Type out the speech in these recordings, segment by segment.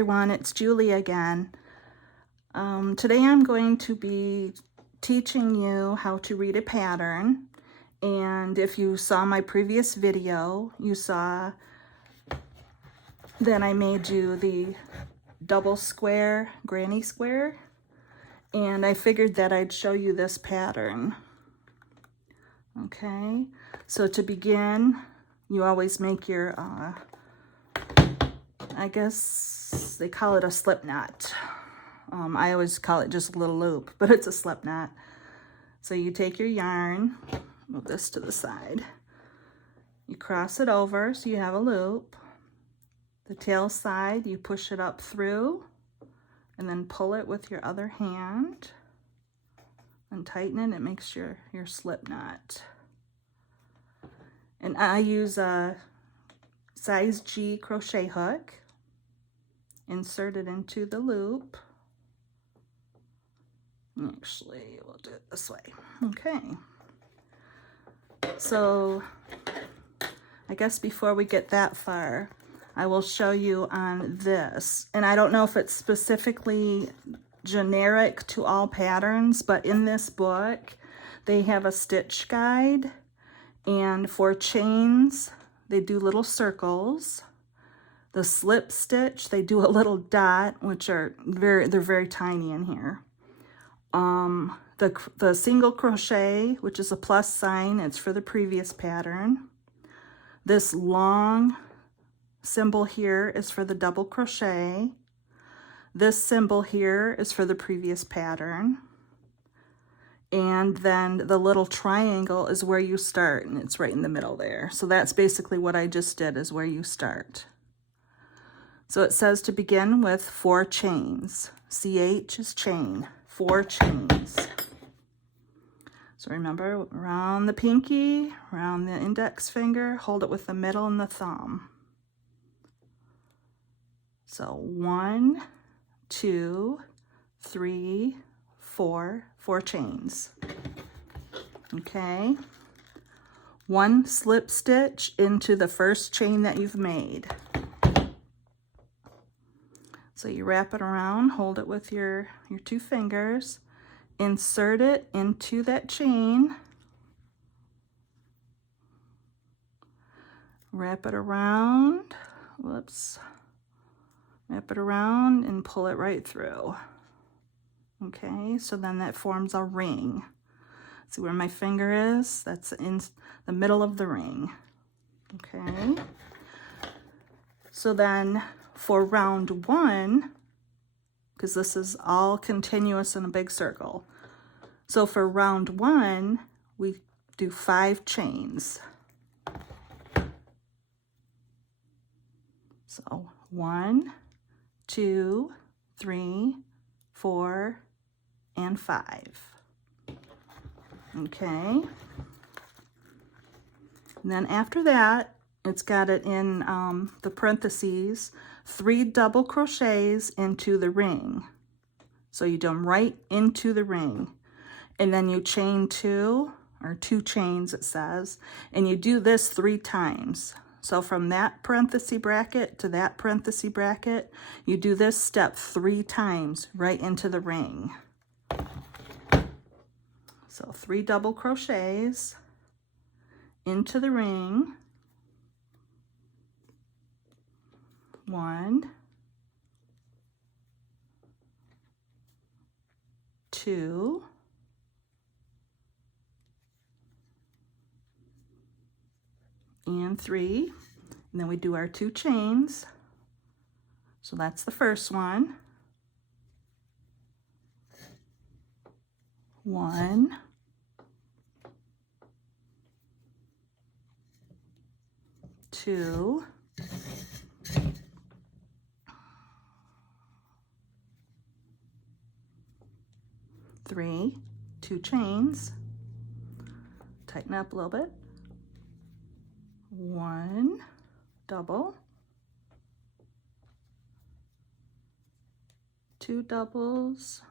everyone, it's Julie again. Today I'm going to be teaching you how to read a pattern, and if you saw my previous video, you saw that I made you the double square granny square, and I figured that I'd show you this pattern. Okay, so to begin, you always make your I guess they call it a slip knot. I always call it just a little loop, but it's a slip knot. So you take your yarn, move this to the side. You cross it over so you have a loop. The tail side, you push it up through and then pull it with your other hand and tighten it. It makes your slip knot. And I use a size G crochet hook. Insert it into the loop. Actually, we'll do it this way. Okay. So I guess before we get that far, I will show you on this. And I don't know if it's specifically generic to all patterns, but in this book, they have a stitch guide. And for chains, they do little circles. The slip stitch, they do a little dot, which they're very tiny in here. The single crochet, which is a plus sign, it's for the previous pattern. This long symbol here is for the double crochet. This symbol here is for the previous pattern. And then the little triangle is where you start, and it's right in the middle there. So that's basically what I just did, is where you start. So it says to begin with 4 chains. CH is chain, 4 chains. So remember, around the pinky, around the index finger, hold it with the middle and the thumb. So 1, 2, 3, 4 chains. Okay. 1 slip stitch into the first chain that you've made. So you wrap it around, hold it with your 2 fingers, insert it into that chain, wrap it around, wrap it around and pull it right through. Okay, so then that forms a ring. See where my finger is? That's in the middle of the ring. Okay, so then for round 1, because this is all continuous in a big circle. So for round 1, we do 5 chains. So 1, 2, 3, 4, and 5. Okay. And then after that, it's got it in the parentheses, 3 double crochets into the ring. So you do them right into the ring. And then you chain 2, or 2 chains it says, and you do this 3 times. So from that parenthesis bracket to that parenthesis bracket, you do this step 3 times right into the ring. So 3 double crochets into the ring. 1, 2, and 3, and then we do our 2 chains. So that's the first one. 1, 2, 3, 2 chains, tighten up a little bit, 1 double, 2 doubles,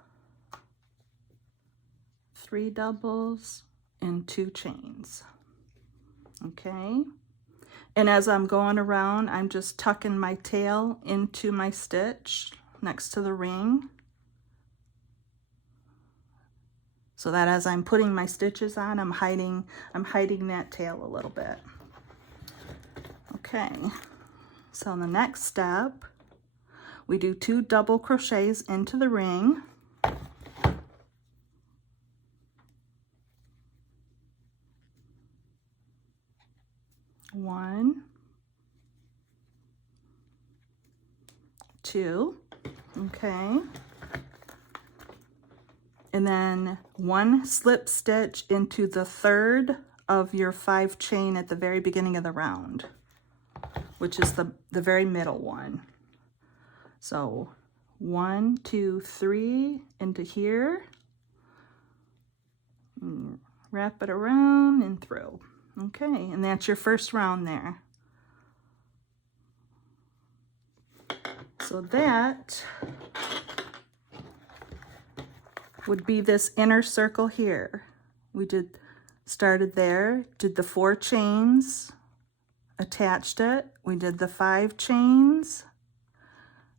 3 doubles, and 2 chains. Okay, And as I'm going around, I'm just tucking my tail into my stitch next to the ring, so that as I'm putting my stitches on, I'm hiding that tail a little bit. Okay, so in the next step, we do 2 double crochets into the ring. One, 2, okay. And then 1 slip stitch into the 3rd of your 5 chain at the very beginning of the round, which is the very middle one. So 1, 2, 3 into here, wrap it around and through. Okay, and that's your first round there. So that would be this inner circle here. We started there, did the 4 chains, attached it, we did the 5 chains,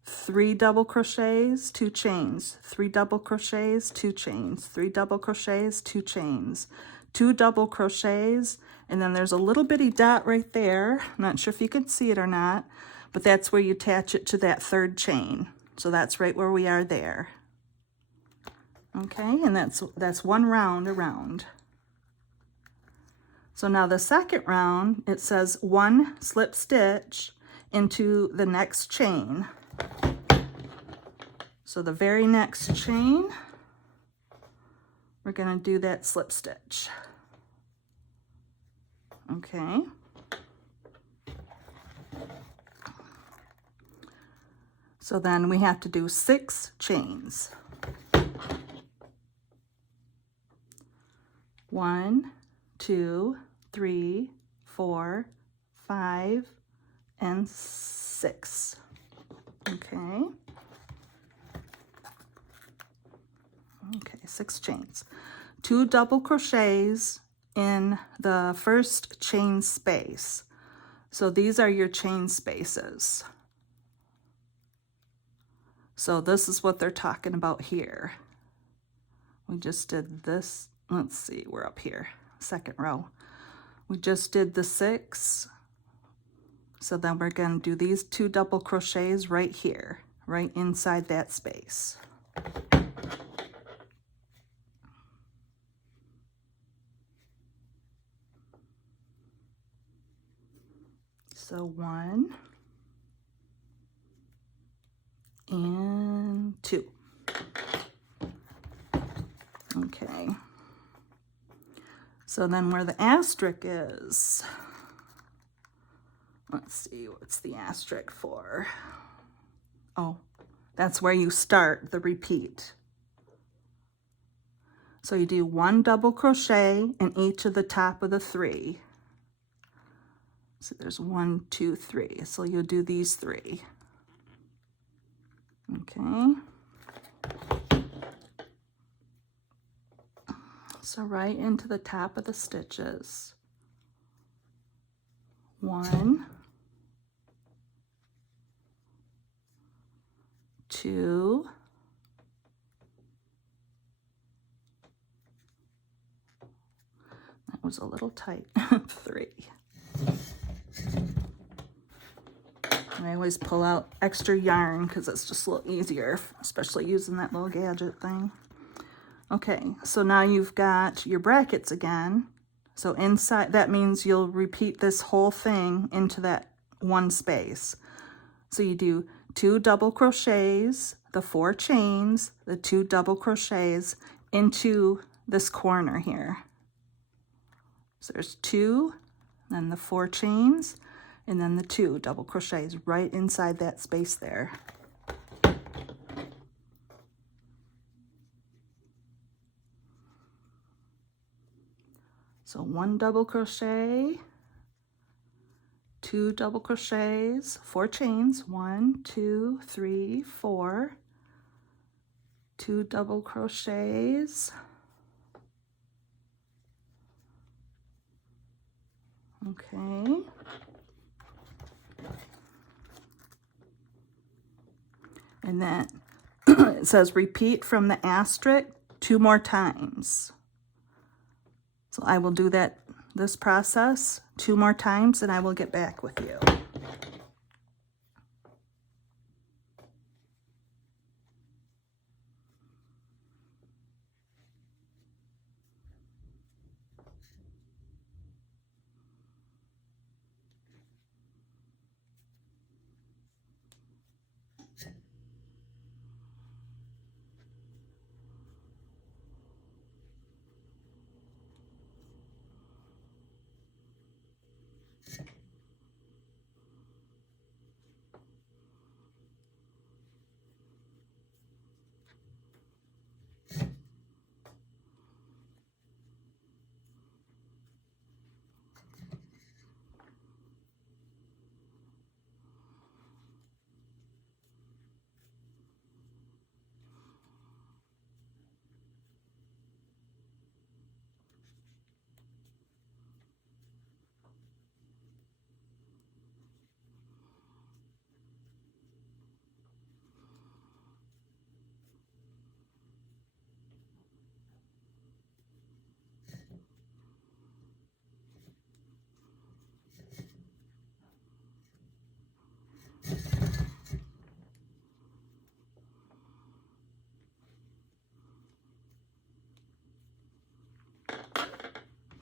3 double crochets, 2 chains, 3 double crochets, 2 chains, 3 double crochets, 2 chains, 2 double crochets, and then there's a little bitty dot right there. I'm not sure if you can see it or not, but that's where you attach it to that 3rd chain. So that's right where we are there. Okay, and that's 1 round around. So now the second round, it says 1 slip stitch into the next chain. So the very next chain, we're going to do that slip stitch. Okay. So then we have to do 6 chains. 1, 2, 3, 4, 5, and 6. Okay. Okay, 6 chains. 2 double crochets in the first chain space. So these are your chain spaces. So this is what they're talking about here. We just did this. Let's see, we're up here, second row. We just did the 6. So then we're going to do these 2 double crochets right here, right inside that space. So 1 and 2. Okay. So then where the asterisk is, let's see, what's the asterisk for? Oh, that's where you start the repeat. So you do 1 double crochet in each of the top of the 3. So there's 1, 2, 3. So you'll do these 3. Okay. So right into the top of the stitches. 1, 2, that was a little tight, 3. And I always pull out extra yarn because it's just a little easier, especially using that little gadget thing. Okay, so now you've got your brackets again. So inside, that means you'll repeat this whole thing into that 1 space. So you do 2 double crochets, the 4 chains, the 2 double crochets into this corner here. So there's 2, then the 4 chains, and then the 2 double crochets right inside that space there. So 1 double crochet, 2 double crochets, 4 chains, 1, 2, 3, 4, 2 double crochets, okay, And then it says repeat from the asterisk 2 more times. So I will do this process 2 more times and I will get back with you.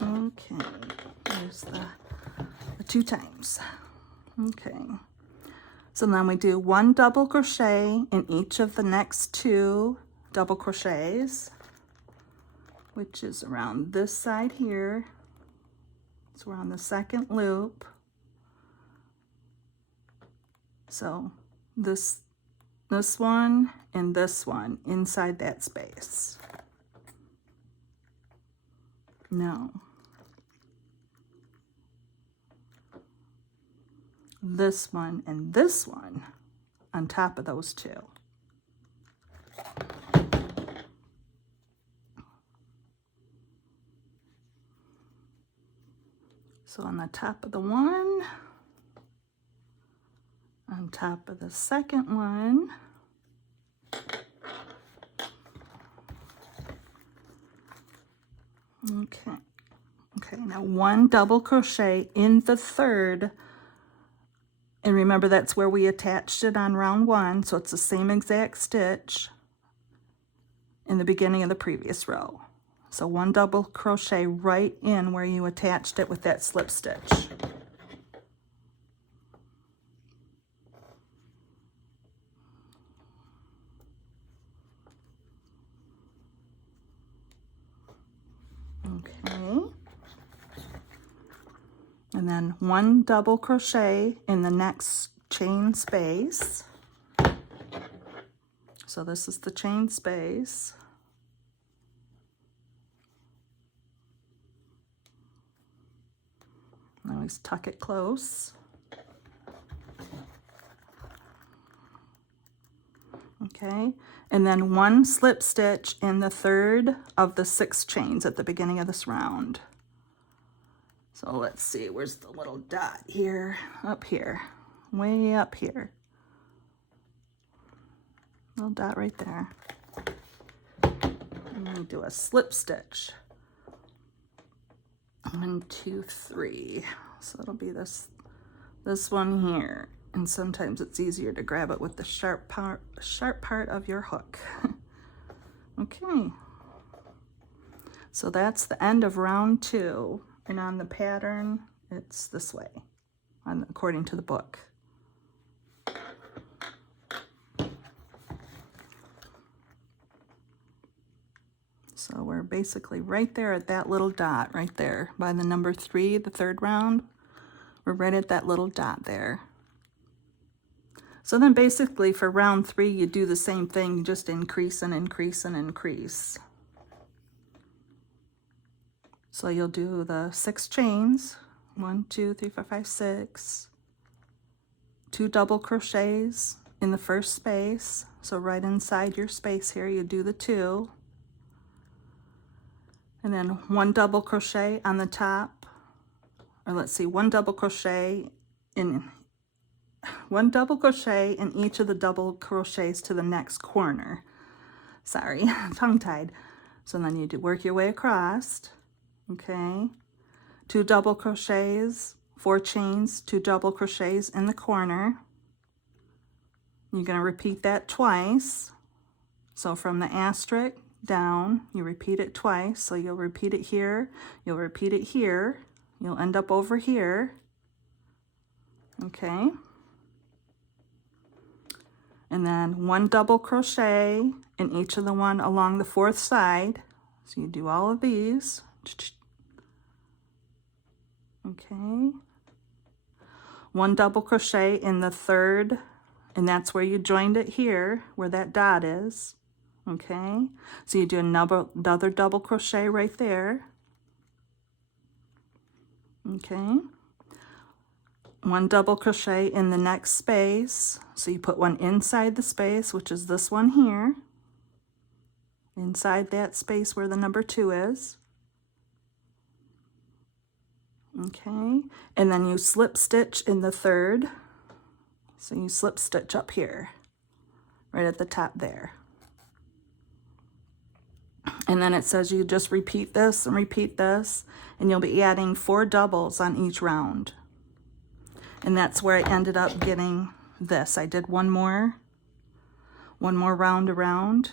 Okay, there's the 2 times. Okay, so then we do 1 double crochet in each of the next 2 double crochets, which is around this side here. So we're on the 2nd loop. So this one and this one inside that space. No. This one and this one on top of those 2. So on the top of the one, on top of the 2nd one, okay, now 1 double crochet in the 3rd, and remember that's where we attached it on round 1, so it's the same exact stitch in the beginning of the previous row. So 1 double crochet right in where you attached it with that slip stitch. Okay, and then 1 double crochet in the next chain space. So this is the chain space. Always tuck it close. Okay, and then 1 slip stitch in the 3rd of the 6 chains at the beginning of this round. So let's see, where's the little dot here? Up here, way up here. Little dot right there. And then do a slip stitch. 1, 2, 3. So it'll be this one here. And sometimes it's easier to grab it with the sharp part of your hook. Okay. So that's the end of round 2. And on the pattern, it's this way, according to the book. So we're basically right there at that little dot right there by the number 3, the 3rd round. We're right at that little dot there. So then basically for round 3, you do the same thing, just increase and increase and increase. So you'll do the 6 chains, 1, 2, 3, 4, 5, 6, 2 double crochets in the first space. So right inside your space here, you do the 2. And then 1 double crochet on the top, or let's see, 1 double crochet in one double crochet in each of the double crochets to the next corner. Sorry, tongue-tied. So then you do work your way across, okay, 2 double crochets, 4 chains, 2 double crochets in the corner. You're going to repeat that twice. So from the asterisk down, you repeat it twice. So you'll repeat it here, you'll repeat it here, you'll end up over here, okay. And then 1 double crochet in each of the one along the 4th side. So you do all of these. Okay. 1 double crochet in the 3rd, and that's where you joined it here, where that dot is. Okay. So you do another double crochet right there. Okay. 1 double crochet in the next space. So you put one inside the space, which is this one here. Inside that space where the number 2 is. Okay, and then you slip stitch in the 3rd. So you slip stitch up here, right at the top there. And then it says you just repeat this, and you'll be adding 4 doubles on each round. And that's where I ended up getting this. I did one more round around.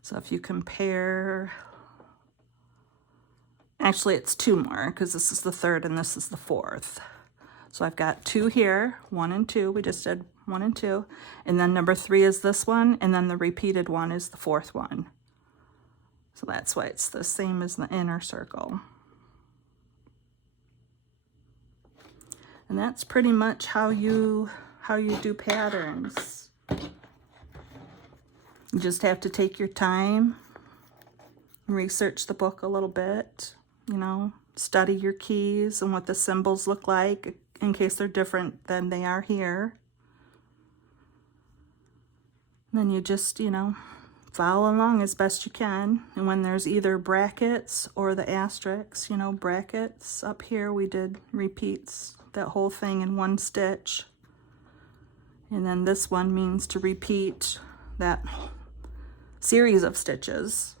So if you compare, actually it's 2 more, because this is the 3rd and this is the 4th. So I've got 2 here, 1 and 2. We just did 1 and 2. And then number 3 is this one, and then the repeated one is the 4th one. So that's why it's the same as the inner circle. And that's pretty much how you do patterns. You just have to take your time, research the book a little bit, you know, study your keys and what the symbols look like in case they're different than they are here. And then you just, you know, follow along as best you can. And when there's either brackets or the asterisks, you know, brackets up here, we did repeats that whole thing in 1 stitch. And then this one means to repeat that series of stitches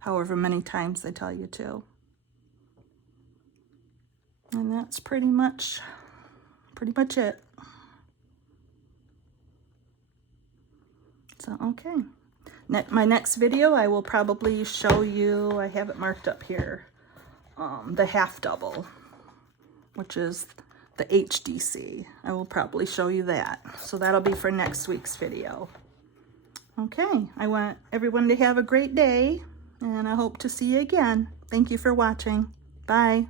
however many times they tell you to. And that's pretty much it. So okay, my next video I will probably show you, I have it marked up here, the half double, which is the HDC. I will probably show you that. So that'll be for next week's video. Okay, I want everyone to have a great day, and I hope to see you again. Thank you for watching. Bye.